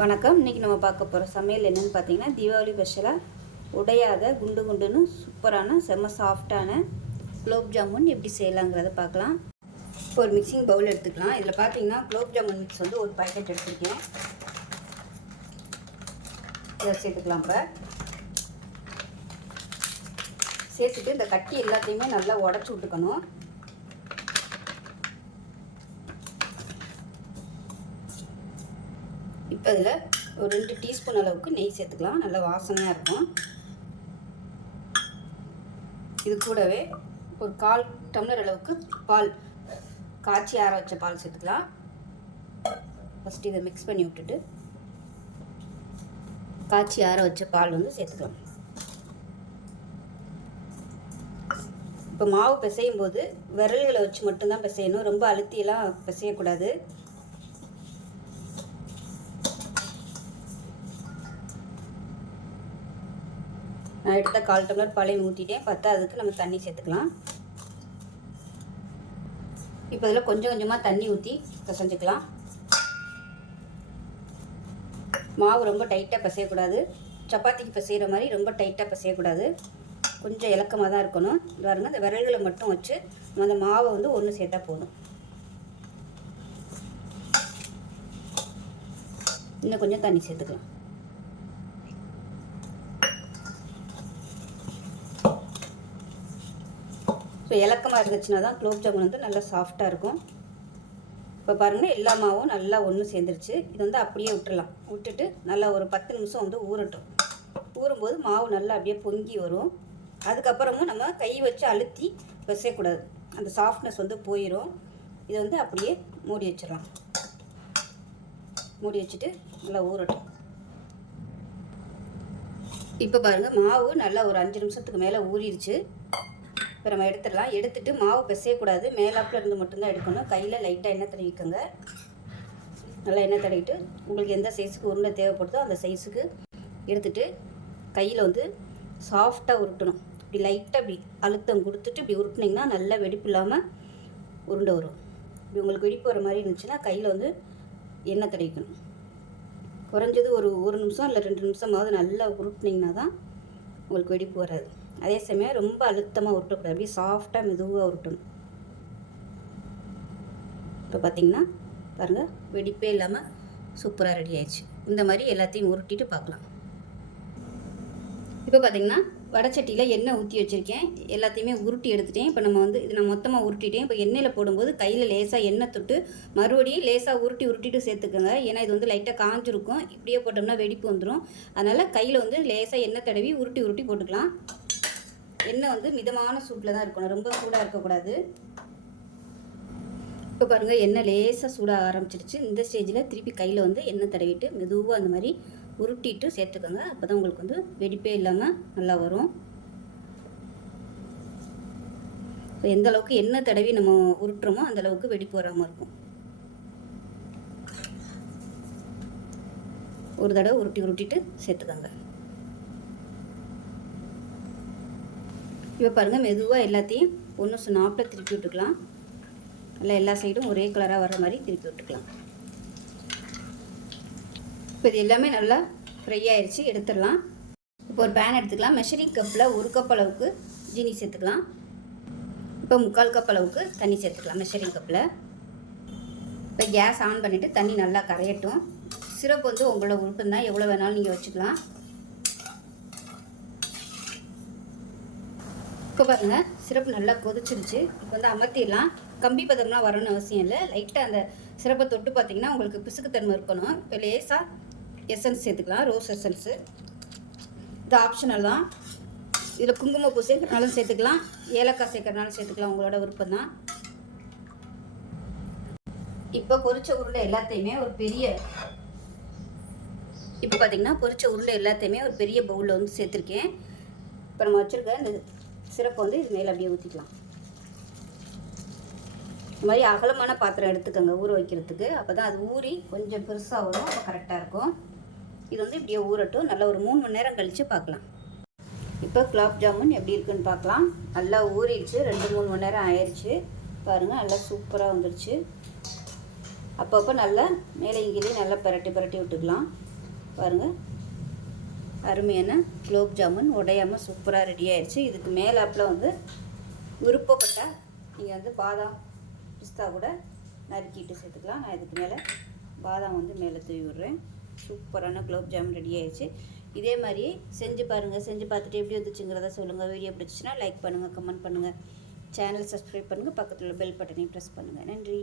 வணக்கம். இன்றைக்கி நம்ம பார்க்க போகிற சமையல் என்னென்னு பார்த்தீங்கன்னா தீபாவளி ஸ்பெஷலாக உடையாத குண்டு குண்டுன்னு சூப்பரான செம்ம சாஃப்டான குலோப் ஜாமுன் எப்படி செய்யலாங்கிறத பார்க்கலாம். இப்போ ஒரு மிக்சிங் பவுல் எடுத்துக்கலாம். இதில் பார்த்தீங்கன்னா குலோப் ஜாமுன் மிக்ஸ் வந்து ஒரு பாக்கெட் எடுத்துருக்கேன். இதை சேர்த்துக்கலாம் இப்போ சேர்த்துட்டு இந்த கட்டி எல்லாத்தையுமே நல்லா உடச்சி விட்டுக்கணும். இப்போ இதில் ஒரு ரெண்டு டீஸ்பூன் அளவுக்கு நெய் சேர்த்துக்கலாம். நல்லா வாசனையாக இருக்கும். இது கூடவே ஒரு கால் டம்ளர் அளவுக்கு பால் காய்ச்சி ஆற வச்ச பால் சேர்த்துக்கலாம். ஃபஸ்ட்டு இதை மிக்ஸ் பண்ணி விட்டுட்டு காய்ச்சி ஆற வச்ச பால் வந்து சேர்த்துக்கலாம். இப்போ மாவு பிசையும் போது விரல்களை வச்சு மட்டும்தான் பிசையணும். ரொம்ப அழுத்தியெல்லாம் பிசையக்கூடாது. நான் எடுத்த கால் டம்ளர் பாலையும் ஊற்றிட்டேன் பத்தாததுக்கு நம்ம தண்ணி சேர்த்துக்கலாம். இப்போ இதில் கொஞ்சம் கொஞ்சமாக தண்ணி ஊற்றி பிசைஞ்சுக்கலாம். மாவு ரொம்ப டைட்டாக பிசையக்கூடாது. சப்பாத்திக்கு பிசைகிற மாதிரி ரொம்ப டைட்டாக பிசையக்கூடாது. கொஞ்சம் இலக்கமாக தான் இருக்கணும். பாருங்க இந்த விரல்களை மட்டும் வச்சு நம்ம அந்த மாவை வந்து ஒன்று சேர்த்தா போதும். இன்னும் கொஞ்சம் தண்ணி சேர்த்துக்கலாம். இப்போ இலக்கமாக இருந்துச்சுன்னா தான் குலோப் ஜாமுன் வந்து நல்லா சாஃப்டாக இருக்கும். இப்போ பாருங்கள் எல்லா மாவும் நல்லா ஒன்று சேர்ந்துருச்சு. இது வந்து அப்படியே விட்டுடலாம் விட்டுட்டு நல்லா ஒரு பத்து நிமிஷம் வந்து ஊறட்டும். ஊறும்போது மாவு நல்லா அப்படியே பொங்கி வரும். அதுக்கப்புறமும் நம்ம கை வச்சு அழுத்தி பிசையக்கூடாது. அந்த சாஃப்ட்னஸ் வந்து போயிடும் இதை வந்து அப்படியே மூடி வச்சிடலாம். மூடி வச்சுட்டு நல்லா ஊறட்டும். இப்போ பாருங்கள் மாவு நல்லா ஒரு அஞ்சு நிமிஷத்துக்கு மேலே ஊறிடுச்சு. இப்போ நம்ம எடுத்துடலாம். எடுத்துட்டு மாவு பிசையக்கூடாது. மேலாப்பில் இருந்து மட்டும்தான் எடுக்கணும். கையில் லைட்டாக எண்ணெய் தடவிக்கோங்க. நல்லா எண்ணெய் தடவிட்டு உங்களுக்கு எந்த சைஸுக்கு உருண்டை தேவைப்படுதோ அந்த சைஸுக்கு எடுத்துட்டு கையில் வந்து சாஃப்டாக உருட்டணும். இப்படி லைட்டாக இப்படி அழுத்தம் கொடுத்துட்டு இப்படி உருட்டினீங்கன்னா நல்லா வெடிப்பு இல்லாமல் உருண்டை வரும். இப்படி உங்களுக்கு வெடிப்பு வர மாதிரி இருந்துச்சுன்னா கையில் வந்து எண்ணெய் தடவிக்கணும். குறைஞ்சது ஒரு ஒரு நிமிஷம் இல்லை ரெண்டு நிமிஷமாவது நல்லா உருட்டினீங்கன்னா தான் உங்களுக்கு வெடிப்பு வராது. அதே சமயம் ரொம்ப அழுத்தமாக உருட்டக்கூடாது. அப்படியே சாஃப்டாக மெதுவாக உருட்டணும். இப்போ பார்த்தீங்கன்னா பாருங்கள் வெடிப்பே இல்லாமல் சூப்பராக ரெடி ஆயிடுச்சு. இந்த மாதிரி எல்லாத்தையும் உருட்டிட்டு பார்க்கலாம். இப்போ பார்த்தீங்கன்னா வடச்சட்டியில் எண்ணெய் ஊற்றி வச்சுருக்கேன். எல்லாத்தையுமே உருட்டி எடுத்துட்டேன். இப்போ நம்ம வந்து இது நான் மொத்தமாக உருட்டிட்டேன். இப்போ எண்ணெயில் போடும்போது கையில் லேசாக எண்ணெய் தொட்டு மறுபடியும் லேசாக உருட்டி உருட்டிட்டு சேர்த்துக்கோங்க. ஏன்னா இது வந்து லைட்டாக காஞ்சிருக்கும். இப்படியே போட்டோம்னா வெடிப்பு வந்துடும் அதனால் கையில் வந்து லேசாக எண்ணெய் தடவி உருட்டி உருட்டி போட்டுக்கலாம். எண்ணெய் வந்து மிதமான சூட்டில் தான் இருக்கணும். ரொம்ப சூடாக இருக்கக்கூடாது. இப்போ பாருங்கள் எண்ணெய் லேசாக சூடாக ஆரம்பிச்சிடுச்சு இந்த ஸ்டேஜில் திருப்பி கையில் வந்து எண்ணெய் தடவிட்டு மெதுவாக அந்த மாதிரி உருட்டிட்டு சேர்த்துக்கோங்க. அப்போ தான் உங்களுக்கு வந்து வெடிப்பே இல்லாமல் நல்லா வரும். இப்போ எந்த அளவுக்கு எண்ணெய் தடவி நம்ம உருட்டுறோமோ அந்த அளவுக்கு வெடிப்பு வராமல் இருக்கும். ஒரு தடவை உருட்டி உருட்டிட்டு சேர்த்துக்கோங்க. இப்போ பாருங்கள் மெதுவாக எல்லாத்தையும் ஒன்று நாப்பில் திருப்பி விட்டுக்கலாம். நல்லா எல்லா சைடும் ஒரே கலராக வர மாதிரி திருப்பி விட்டுக்கலாம். இப்போ இது எல்லாமே நல்லா ஃப்ரை ஆயிடுச்சு எடுத்துடலாம். இப்போ ஒரு பேன் எடுத்துக்கலாம். மெஷரிங் கப்பில் ஒரு கப் அளவுக்கு ஜீனி சேர்த்துக்கலாம். இப்போ முக்கால் கப் அளவுக்கு தண்ணி சேர்த்துக்கலாம் மெஷரிங் கப்பில் இப்போ கேஸ் ஆன் பண்ணிவிட்டு தண்ணி நல்லா கரையட்டும். சிரப் வந்து உங்களோட உறுப்பு தான் எவ்வளோ வேணாலும் நீங்கள் வச்சுக்கலாம். இப்போ பாருங்கள் சிரப்பு நல்லா கொதிச்சிருச்சு. இப்போ வந்து அமர்த்திடலாம். கம்பி பதம்லாம் வரணும்னு அவசியம் இல்லை. லைட்டாக அந்த சிரப்பை தொட்டு பார்த்தீங்கன்னா உங்களுக்கு பிசுக்குத்தன்மை இருக்கணும். இப்போ லேசாக எசன்ஸ் சேர்த்துக்கலாம். ரோஸ் எசன்ஸு இது ஆப்ஷனல் தான். இதில் குங்குமப்பூ சேர்க்கறனாலும் சேர்த்துக்கலாம். ஏலக்காய் சேர்க்கறனாலும் சேர்த்துக்கலாம். உங்களோட விருப்பம் தான் இப்போ பொரிச்ச உருளை எல்லாத்தையுமே ஒரு பெரிய இப்போ பார்த்தீங்கன்னா பொரிச்ச உருளை எல்லாத்தையுமே ஒரு பெரிய பவுலில் வந்து சேர்த்துருக்கேன். இப்போ நம்ம வச்சுருக்க இந்த சிறப்பு வந்து இது மேலே அப்படியே ஊற்றிக்கலாம் இந்த மாதிரி அகலமான பாத்திரம் எடுத்துக்கோங்க ஊற வைக்கிறதுக்கு. அப்போ தான் அது ஊறி கொஞ்சம் பெருசாக வரும் அப்போ கரெக்டாக இருக்கும். இது வந்து இப்படியே ஊறட்டும். நல்லா ஒரு மூணு மணி நேரம் கழித்து பார்க்கலாம். இப்போ குலாப் ஜாமுன் எப்படி இருக்குன்னு பார்க்கலாம். நல்லா ஊறிடுச்சு. ரெண்டு மூணு மணி நேரம் ஆயிடுச்சு பாருங்கள் நல்லா சூப்பராக வந்துடுச்சு அப்பப்போ நல்லா மேலே இங்கேயும் நல்லா பரட்டி பரட்டி விட்டுக்கலாம். பாருங்கள் அருமையான குலோப் ஜாமுன் உடையாமல் சூப்பராக ரெடி ஆயிடுச்சு. இதுக்கு மேலாப்பில் வந்து விருப்பப்பட்டால் நீங்கள் வந்து பாதாம் பிஸ்தா கூட நறுக்கிட்டு சேர்த்துக்கலாம். நான் இதுக்கு மேலே பாதாம் வந்து மேலே தூவி விடுறேன். சூப்பரான குலோப் ஜாமுன் ரெடி ஆயிடுச்சு. இதே மாதிரி செஞ்சு பாருங்கள் செஞ்சு பார்த்துட்டு எப்படி வந்துச்சுங்கிறத சொல்லுங்கள் வீடியோ பிடிச்சிச்சின்னா லைக் பண்ணுங்கள் கமெண்ட் பண்ணுங்கள் சேனல் சப்ஸ்கிரைப் பண்ணுங்கள் பக்கத்தில் உள்ள பெல் பட்டனையும் ப்ரெஸ் பண்ணுங்கள் நன்றி.